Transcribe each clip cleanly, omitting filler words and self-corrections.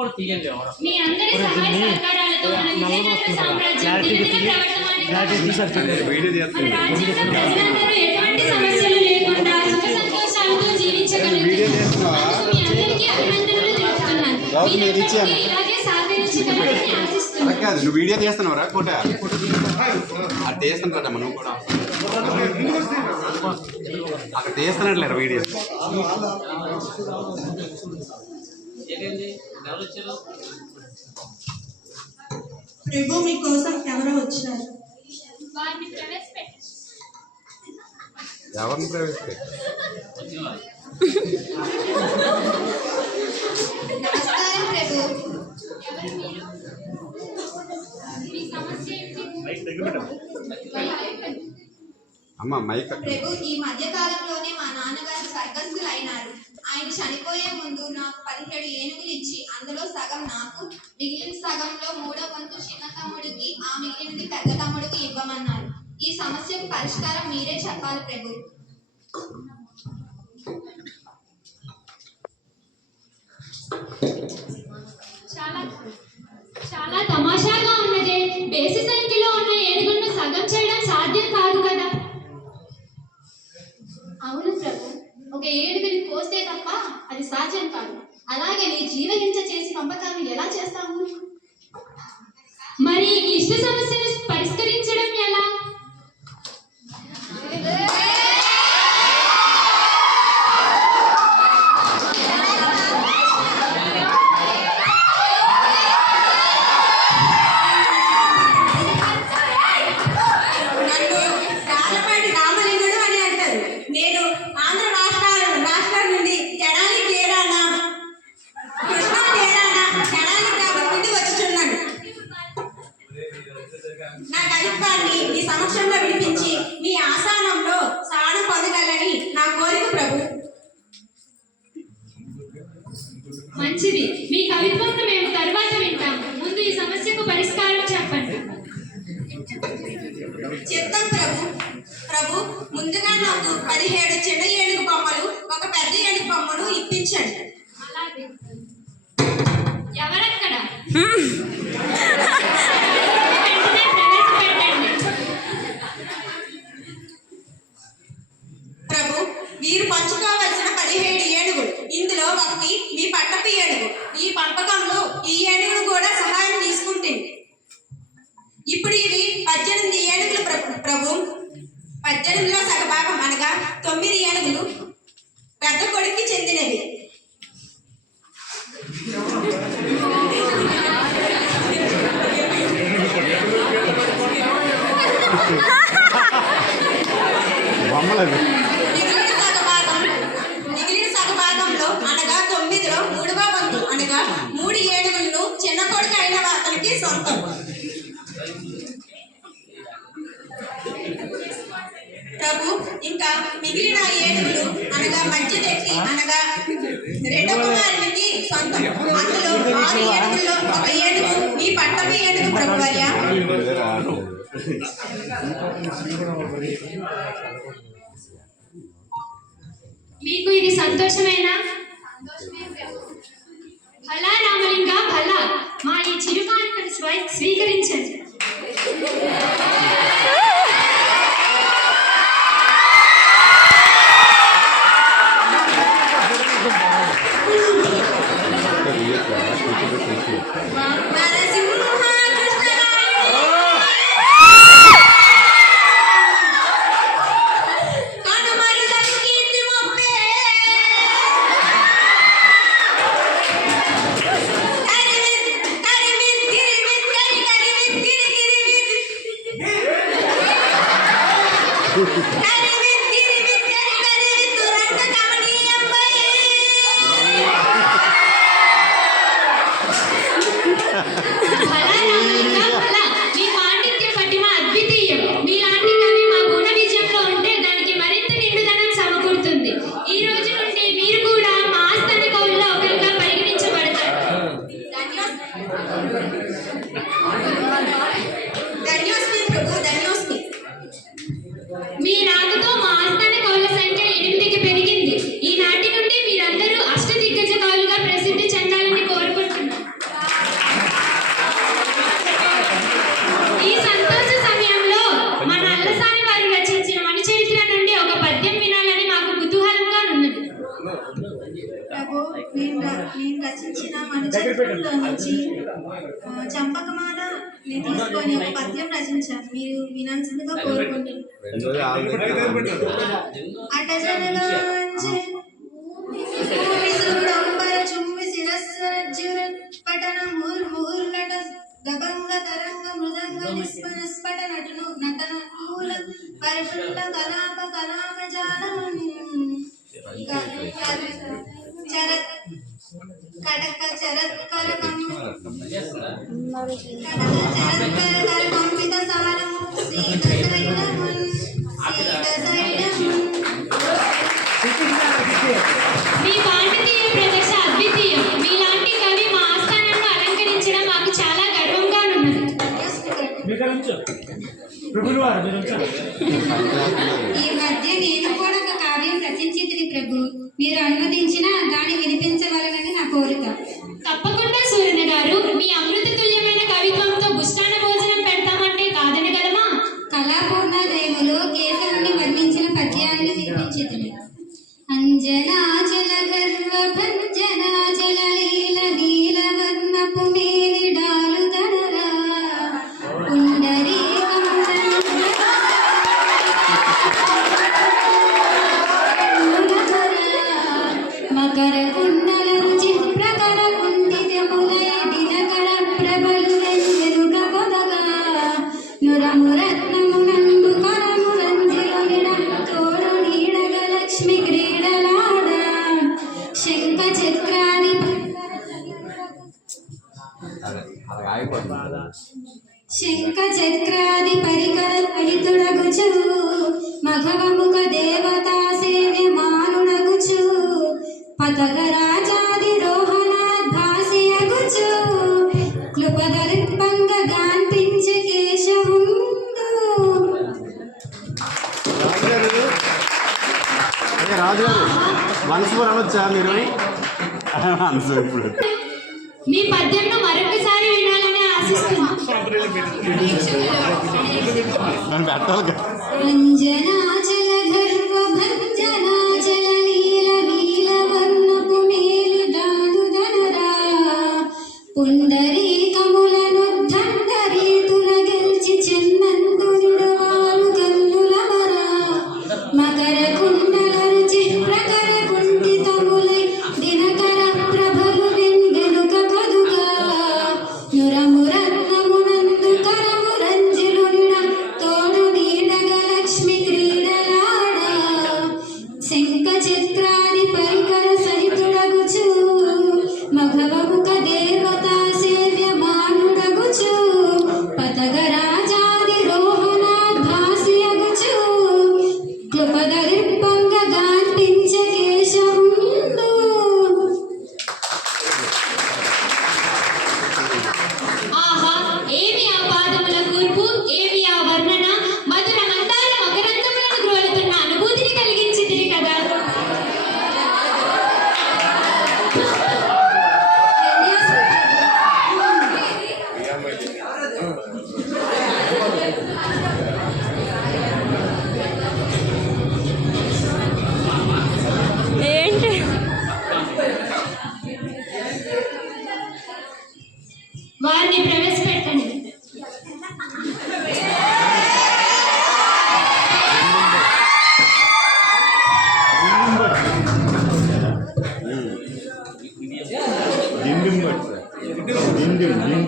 మీ అందరి సహాయ సహకారాలతో మన విజయనగర సామ్రాజ్యం దినదిన ప్రవర్తమానంగా వీడియో చేస్తుంది. మన రాజ్యంలో ప్రజలందరూ ఎటువంటి సమస్యలు లేకుండా సుఖ సంతోషాలతో జీవించగలుగుతారు. మీ అందరికీ అభినందనలు తెలుపుతున్నాను. మీరందరికీ ఇలాగే సహకరించగలరని ఆశిస్తున్నాను. నువ్వు వీడియో చేస్తున్నావురా కోట అది చేస్తున్నా నువ్వు కూడా అక్కడ చేస్తున్నట్లేరా వీడియో. ప్రభు మీకోసం ఎవరో వచ్చారు. వారిని ప్రవేశపెట్టు. ఎవరిని ప్రవేశపెట్టి నమస్కారం ప్రభు. ఎవరు మీరు? మీ సమస్య ఏంటి? అమ్మ మైక్ ప్రభు, ఈ మధ్య కాలంలోనే మా నాన్నగారు స్వర్గస్థులు అయినారు. ఆయన చనిపోయే ముందు నాకు 17 ఏనుగులు ఇచ్చి అందులో సగం నాకు, మిగిలిన సగంలో 3వ వంతు చిన్న తమ్ముడికి, ఆ మిగిలినది పెద్ద తమ్ముడికి ఇవ్వమన్నారు. ఈ సమస్యకు పరిష్కారం మీరే చెప్పాలి ప్రభు. చాలా చాలా తమాషాగా ఉన్నదే. బేసి సంఖ్యలో ఉన్న ఏనుగులను సగం చేయడం సాధ్యం కాదు కదా. అవును ప్రభు, ఒక ఏనుగుని కోస్తే తప్ప అది సాధ్యం కాదు. అలాగే నీ జీవహింస చేసి పంపకాలను ఎలా చేస్తాము? మరి ఈ క్లిష్ట సమస్యను పరిష్కరించడం ఎలా? నా కవిత్వాన్ని మీ సమక్షంలో వినిపించి మీ ఆస్థానంలో స్థానం పొందగలని నా కోరిక ప్రభు. మంచిది. మీ కవిత్వంను మేము తరువాత వింటాము. ముందు ఈ సమస్యకు పరిష్కారం చెప్పండి. చెప్తాం ప్రభు. ప్రభు, ముందుగా నాకు 17 చిన్న ఏనుగు బొమ్మలు, ఒక పెద్ద ఏనుగు బొమ్మను ఇప్పించండి. అలాగే. ఎవరక్కడ? ప్రభు, మీరు పంచుకోవలసిన 17 ఏనుగులు. ఇందులో ఒకటి మీ పట్టపు ఏనుగు. ఈ పంపకంలో ఈ ఏనుగును కూడా సహాయం తీసుకుంటుంది. ఇప్పుడు ఇవి 18 ఏనుగులు ప్రభు. 18లో సగభాగం అనగా 9 ఏనుగులు పెద్ద కొడుక్కి చెందినవి. మిగిలిన సగభాగంలో అనగా 9లో 3వ వంతు అనగా 3 ఏనుగులను చిన్న కొడుకు అయిన అతనికి సొంతం. ప్రభు, ఇంకా మిగిలిన ఏనుగులు అనగా మధ్యదెక్కి అనగా 2వ కుమారునికి సొంతం. అందులో 6 ఏనుగుల్లో ఒక ఏనుగు మీ పట్టపు ఏనుగు ప్రభువర్య. మీకు ఇది సంతోషమేనా? భలా రామలింగ భలా, మా ఈ చిరుకానుకను స్వీకరించండి. కరివిత్తి ప్రభు, నేను రచించిన మనుచక్రంలో నుంచి చంపకమాల తీసుకొని ఒక పద్యం రచించాను. మీరు వినాల్సిందిగా కోరుకుంటున్నాను. అటజనలోంచి చుమ్మి శిరస్వరజ్జుర పఠన ముహుర్ముహుర్నట దబంగ తరంగ మృదంగ నిస్పట నటును నటన మూల పరిపుల్ల కలాప కలాపజాలం కటక చరత్కర కంపిత సారము సీత శైలమున్ మీ పాండితీయ ప్రదర్శన అద్వితీయం. మీలాంటి కవి మా ఆస్థానంలో అలంకరించడం మాకు చాలా గర్వంగా ఉన్నది. ఈ మధ్య నేను కూడా ఒక కావ్యం రచించింది ప్రభు. మీరు అనుమతించిన దాన్ని వినిపించవలనని నా కోరిక. తప్పకుండా సూర్యన గారు, మీ అమృత తుల్యమైన కవిత్వంతో బుష్టాన భోజనం పెడతామంటే కాదనగలమా? కళాపూర్ణోదయములో కేశవుని వర్ణించిన పద్యాన్ని వినిపించింది. అంజనాచల గర్వ భంజనాచల లీల నీల వర్ణపు మేనిడాలు ధనరా మకర కుండల రుచి ప్రకర కుండితములై దినకర ప్రభలు వెనుక పొదగా నురమురత్నమునందు కరము రంజిల తోడు నీడగ లక్ష్మి క్రీడలాడ శంఖ చక్రాది పరికర రహితుడగుచు మఘవముఖ దేవతా సేవ్య మానుడగుచు పతగరాజాది రోహణాద్భాసియగుచు క్లుపదలింపంగ గాంతించే కేశవుందు. రాజుగారు మనసు అనొచ్చా మీరు? మనసు ఇప్పుడు మీ పద్యంను మరొకసారి వినాలని ఆశిస్తున్నాను. అంజనాచల గర్వ భంజనాచల నీల నీల వర్ణపు మేలు దాడు ధనరా పుండరీకములను ధండరీతుల గెల్చి చెన్నందునిడవారు కన్నులవరా మకర కుండల రుచి ప్రకర కుండితములై దినకర ప్రభలు వెనుక పొదుగా నురమురత్నమునందు కరము రంజిలునిడ తోడు నీడగ లక్ష్మి క్రీడలాడ శంఖ చక్రాది పరికర సహితుడగుచు మఘవముఖ దేవతా సేవ్య మానుడగుచు పతగరాజాది రోహణాద్భాసియగుచు కృపదలింపంగ గాంతించే కేశవుండు. ఆహా, ఏమి ఆ పాదముల కూర్పు, ఏమి ఆ వర్ణన, మధుర మందార మకరందములను గ్రోలుతున్న అనుభూతిని కలిగించింది కదా. ఏంటి వారిని ప్రవేశపెట్టండి.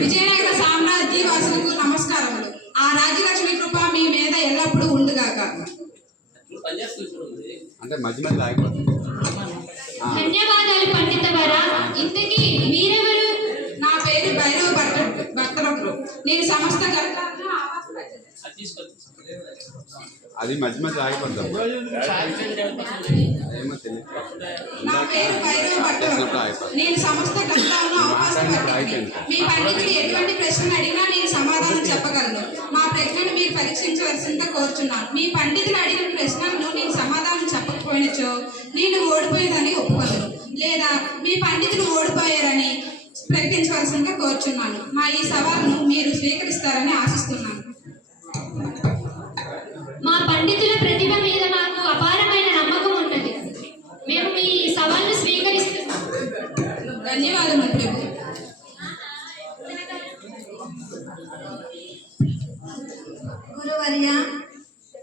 విజయనగర సామ్రాజ్య వాసులకు నమస్కారములు. ఆ రాజ్యలక్ష్మి కృప మీ మీద ఎల్లప్పుడూ ఉండుగాక. అంటే మధ్య మధ్య ఆగిపోతుంది. ధన్యవాదాలు పండిత వారా. ఇంతకీ మీరెవరు? నా పేరు భైరవ భక్తవక్రు. నేను సమస్త అది మధ్య మధ్య ఆగిపోతాం. ఏమో తెలియదు. నా పేరు భైరవ భక్తవక్రు. నేను సమస్త గ్రంథాలను అవకాశం. మీ పండితుడు ఎటువంటి ప్రశ్నలు అడిగినా నేను సమాధానం చెప్పగలను. మా ప్రశ్నను మీరు పరీక్షించవలసిందిగా కోరుచున్నాను. మీ పండితులు అడిగిన ప్రశ్నలను నేను సమాధానం చెప్పకపోయినచో నేను ఓడిపోయేదని ఒప్పుకోను, లేదా మీ పండితులు ఓడిపోయారని ప్రకటించవలసిందిగా కోరుచున్నాను. మా ఈ సవాలును మీరు స్వీకరిస్తారని ఆశిస్తున్నాను. మా పండితుల ప్రతిభ మీద మాకు అపారమైన నమ్మకం ఉన్నది. మేము మీ సవాలు ధన్యవాదములు ప్రభు. గురువర్య,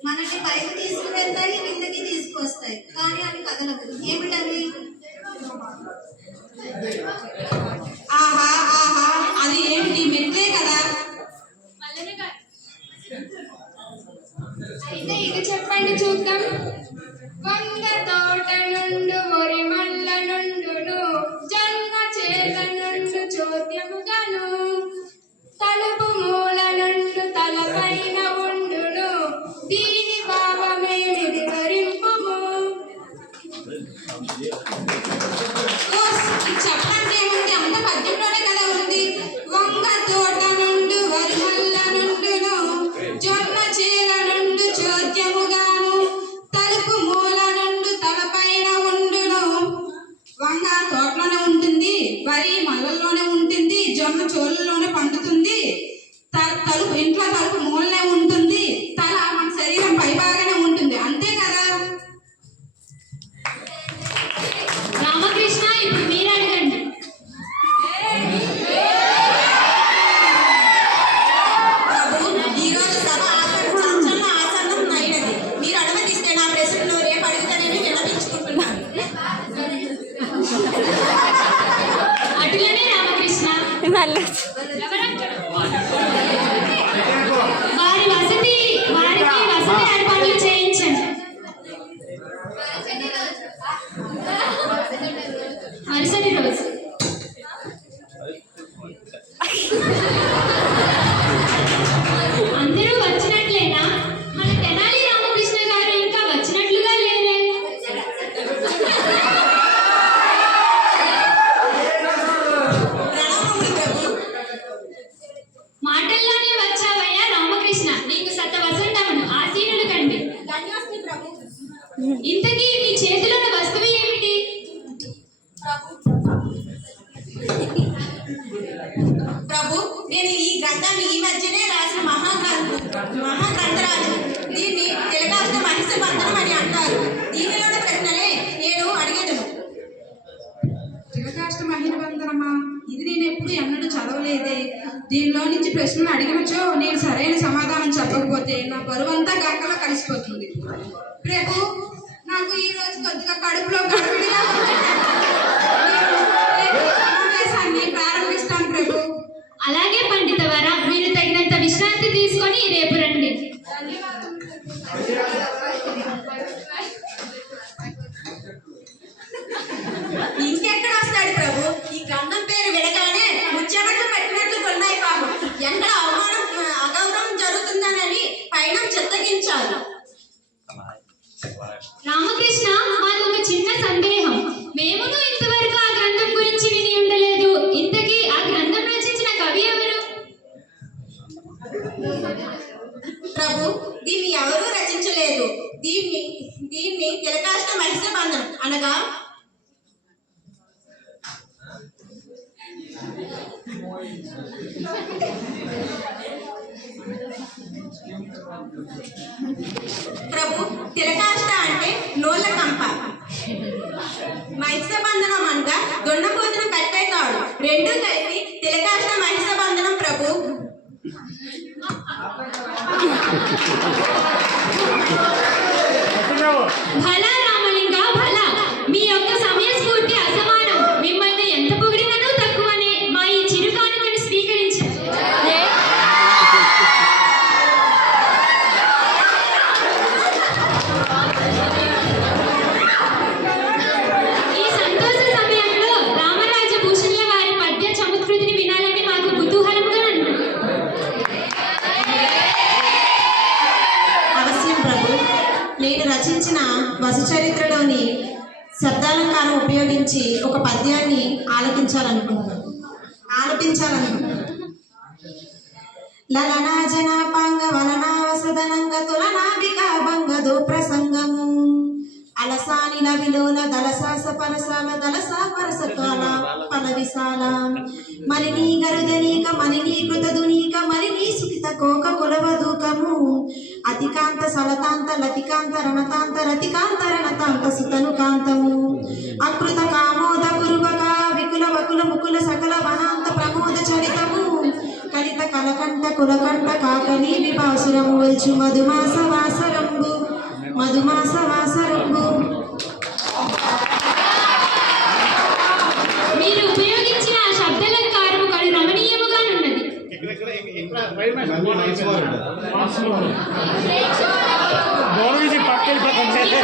మనల్ని పైకి తీసుకువెళ్తాయి, కిందకి తీసుకొస్తాయి, కానీ అవి కదలవు. ఏమిటవి? ఆహా ఆహా, అది ఏమిటి? మెట్లే కదా. అయితే ఇది చెప్పండి చూద్దాం. వంగ తోట నుండు ఒరి మల్ల నుండును, జన్మ చేల నుండు చోద్యముగాను, తలుపు మూల నుండు తలపైన ఉండును, దీని భావమేమి వివరింపుము. ఓస్, ఇది చెప్పడానికి ఏముంది? అంత పద్యంలోనే కదా ఉంది. వంగ తోట నుండు వరిమల్ల నుండును, జొన్న చేల నుండు చోద్యముగాను, తలుపు మూల నుండు తలపైన ఉండును. వంగ తోటలోనే ఉంటుంది, వరి మల్లల్లోనే ఉంటుంది, జొన్న చోళ్ళలోనే పండుతుంది, తలుపు ఇంట్లో తలుపు మూలనే ఉంటుంది, తల మన శరీరం పైభాగానే ఉంటుంది. అంతే కదా. రామకృష్ణ, ఇప్పుడు మీరు అడగండి. ప్రభు, ఈ రోజు సభ సంచలన ఆసనం అయినది. మీరు అనుమతిస్తే నా ప్రశ్నలు రేపు అడుగుతానని విన్నవించుకుంటున్నాను. అటులనే రామకృష్ణ. ఎవరక్కడ? వారికి వసతి ఏర్పాట్లు చేయించండి. మరుసటి రోజు అందరూ వచ్చినట్లేనా? మన తెనాలి రామకృష్ణ గారు ఇంకా వచ్చినట్లుగా లేరే? ప్రణామములు ప్రభు. మాటల్లోనే వచ్చావయ్యా రామకృష్ణ, నీకు సత వసంతమును ఆసీనులు కండి. ధన్యవాదాలు ప్రభు. ఇంతకీ మీ చేతిలోని వస్తువు ఏమిటి? ప్రభు, నేను ఈ గ్రంథాన్ని ఈ మధ్యనే రాసిన మహాగ్రంథరాజు. దీన్ని తెలుగాష్ట మహిష బంధనం అని అంటారు. దీనిలోని ప్రశ్నలే నేను అడిగేదను. తెలుగాష్ట మహిళ బంధనమా? ఇది నేను ఎప్పుడు ఎన్నడూ చదవలేదే. దీనిలో నుంచి ప్రశ్నలు అడిగినచో నేను సరైన సమాధానం చెప్పకపోతే నా బరువంతా గంగలో కలిసిపోతుంది. ప్రభు, నాకు ఈ రోజు కొద్దిగా కడుపులో గడబడిగా ఉంది. నేను సమావేశాన్ని ప్రారంభిస్తాను ప్రభు. అలాగే పండితవరా, మీరు తగినంత విశ్రాంతి తీసుకొని రేపు రండి. ఇంకెక్కడ వస్తాడు ప్రభు? ఈ గ్రంథం పేరు వినగానే ముచ్చెమట్లు పెట్టినట్లు కొన్నాయి పాపం. ఎక్కడ అగౌరవం జరుగుతుందనని పైన చెత్తగించారు. రామకృష్ణ, మాది ఒక చిన్న సందేహం. మేమును ఇంతవరకు ఆ గ్రంథం గురించి విని ఉండలేదు. ఇంతకీ ఆ గ్రంథం రచించిన కవి ఎవరు? ప్రభు, దీన్ని ఎవరూ రచించలేదు. దీన్ని తిలకాష్ట మహిష బంధనం అనగా ప్రభు, తిలకాష్ట అంటే నోళ్ళ కంప, మహిష బంధనం అనగా దొండపోతున కట్టేతాడు. రెండు కలిపి తిలకాష్ట మహిష బంధనం ప్రభు. భలా రామలింగ భలా, మీ యొక్క సమయస్ఫూర్తి అసమానం. మిమ్మల్ని ఎంత పొగిడినను తక్కువనే. మా ఈ చిరుకానుకను స్వీకరించండి. ఈ సంతోష సమయంలో రామరాజ భూషణుల వారి పద్య చమత్కృతిని వినాలని మాకు కుతూహలంగా ఉంది. అవశ్యం ప్రభు. నేను రచించిన వసుచరిత్రలోని శబ్దాలంకారం ఉపయోగించి ఒక పద్యాన్ని ఆలపించాలనుకుంటున్నాను. లలనా జనాపాంగ వలనా వసదనంగ తులనాభిక భంగదో ప్రసంగము అలసాని నవిలోల దలసాస పరసాల దలసా పరసకాల పల విశాల మలినీ గరుదనీక మలినీ కృతదునీక మలినీ సుఖిత కోక కులవదూకము అతికాంత సలతాంత లతికాంత రణతాంత రతికాంత రణతాంత సుతను కాంతము అకృత కామోద కురువక వికుల వకుల కులకంఠ కాకలి విపాసురము వల్చు మధుమాస వాసరంబు మధుమాస వాసరంబు. మీరు ఉపయోగించిన ఆ శబ్దాలంకారము కడు రమణీయముగానున్నది. ఈ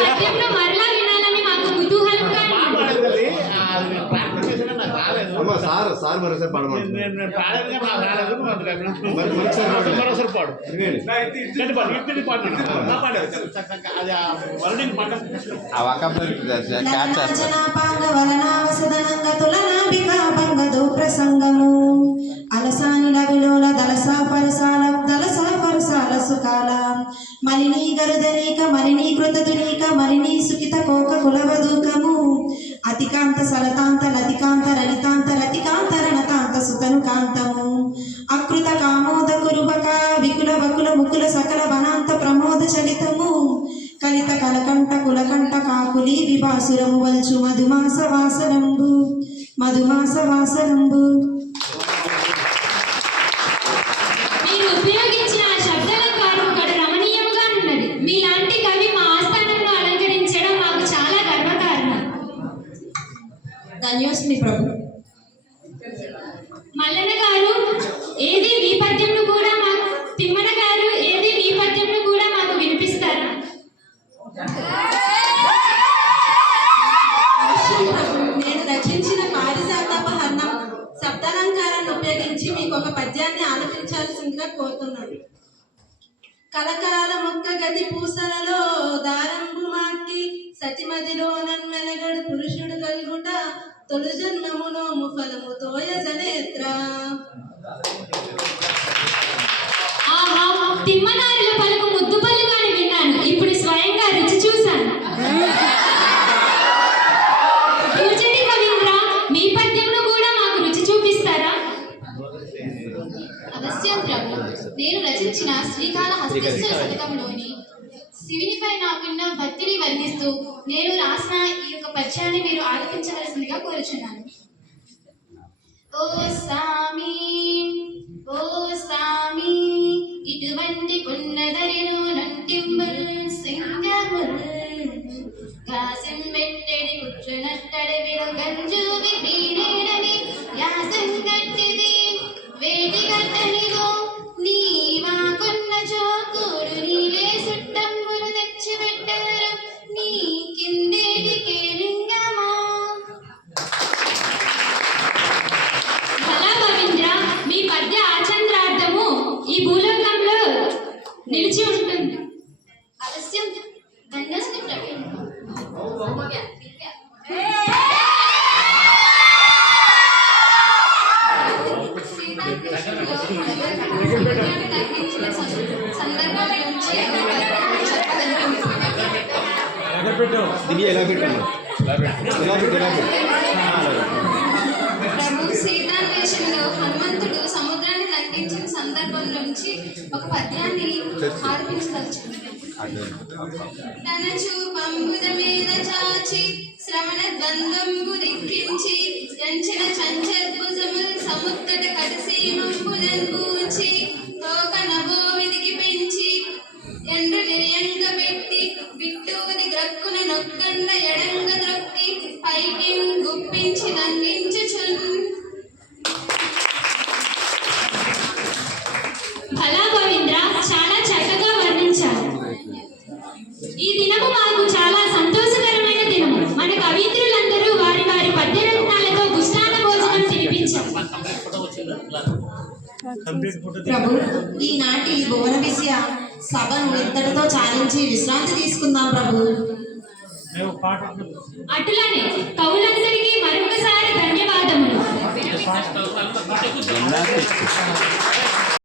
పద్యంలో మరలా వినాలని మాకు కుతూహలంగా ఉంది. అమ్మా సార్ మరోసారి పాడమని అలసాని లవిలోల దలసా పరసాల సుకాల మలినీ గరుదనీక మలినీ కృతదునీక మలినీ సుఖిత కోక కులవదూకము అతికాంత సలతాంత లతికాంత రలితాంత రతికాంత రణతాంత సుతను కాంతము అకృత కామోద కురుబక వికుల వకుల ముకుల సకల వనాంత ప్రమోద చలితము కలిత కలకంఠ కులకంఠ కాకులి విభాసురము వల్చు మధుమాస వాసనంబు మధుమాస వాసనంబు. మీరు ఉపయోగించిన ఆ శబ్దాలంకారము కడు రమణీయముగానున్నది. మీలాంటి కవి మా ఆస్థానంలో అలంకరించడం మాకు చాలా గర్వకారణం. ధన్యోస్మి ప్రభు. మల్లన్న గారు ఏది మీ పద్యంను కూడా మాకు తిమ్మన గారు ఏది మీ పద్యంను కూడా మాకు వినిపిస్తారా? నేను రచించిన పారిజాతాపహరణం శబ్దాలంకారాన్ని ఉపయోగించి మీకు ఒక పద్యాన్ని ఆలపించాల్సిందిగా కోరుతున్నాను. కలకాల మొక్క గది పూసలలో దారంబు మాకి సతిమదిలో నన్మెలగడు పురుషుడు కల్గుట తొలి జన్మములో ముఫలము తోయజనేత్ర. ఆహా, తిమ్మనారుల పలుకు ముద్దు పలుకాని విన్నాను. ఇప్పుడు స్వయంగా రుచి చూశాను. కూర్చోండి కవీంద్ర, మీ పద్యంను కూడా మాకు రుచి చూపిస్తారా? అవశ్యం ప్రభు. నేను రచించిన శ్రీకాళహస్తీశ్వర శతకంలోని శివునిపై నాకున్న భక్తిని వర్ణిస్తూ నేను రాసిన ఈ యొక్క పద్యాన్ని మీరు ఆలపించవలసిందిగా కోరుచున్నాను. ఓ సామి ఓ సామి ఇటువంటి పున్నదరిను నంటింబుల్ సింగముల్ కాసిం మెట్టడి కుట్రనట్టడి విరుగంజు విపీనేనని యాసం గట్టిది వేటి గట్టనిగో నీవా కొన్న చోకుడు నీలే సుట్టంబులు తెచ్చి పెట్టరు నీ కిందేటికే లింగమా. భలా కవీంద్ర, మీ పద్య ఆచంద్రార్థము ఈ భూలోకంలో నిలిచి ఉంటుంది. అవశ్యం. ధన్యోస్మి ప్రభు. సందర్భం నుంచి దిగి ఎలా పెట్టాను ప్రభు సీతాన్వేషణలో హనుమంతుడు సముద్రాన్ని లంఘించిన సందర్భం నుంచి ఒక పద్యాన్ని ఆలపించదలుచుకున్నాడు. తన చూపంబుద మీద చాచి శ్రవణ ద్వంద్వంబు దిక్కించి ఎంచిన చంచద్భుజముల్ సముద్దట కడిసీమంబులను పూచి తోక నభోవిదికి పెంచి ఎండ్రు నిరయంగ పెట్టి బిట్టూది గ్రక్కున నొక్కండ ఎడంగ ద్రొక్కి పైకి గుప్పించి లంఘించుచున్. భలా గోవింద్ర, చాలా చక్కగా వర్ణించారు. ఈ దినము మాకు చాలా సంతోషకరమైన దినము. మన కవీంద్రులందరూ వారి వారి పద్యరత్నాలతో గుష్టాన భోజనం తినిపించారు. ప్రభు, ఈనాటి భువన విషయ సభను ఇంతటితో చాలించి విశ్రాంతి తీసుకుందాం ప్రభు. అటులనే కవులందరికీ మరొకసారి ధన్యవాదములు.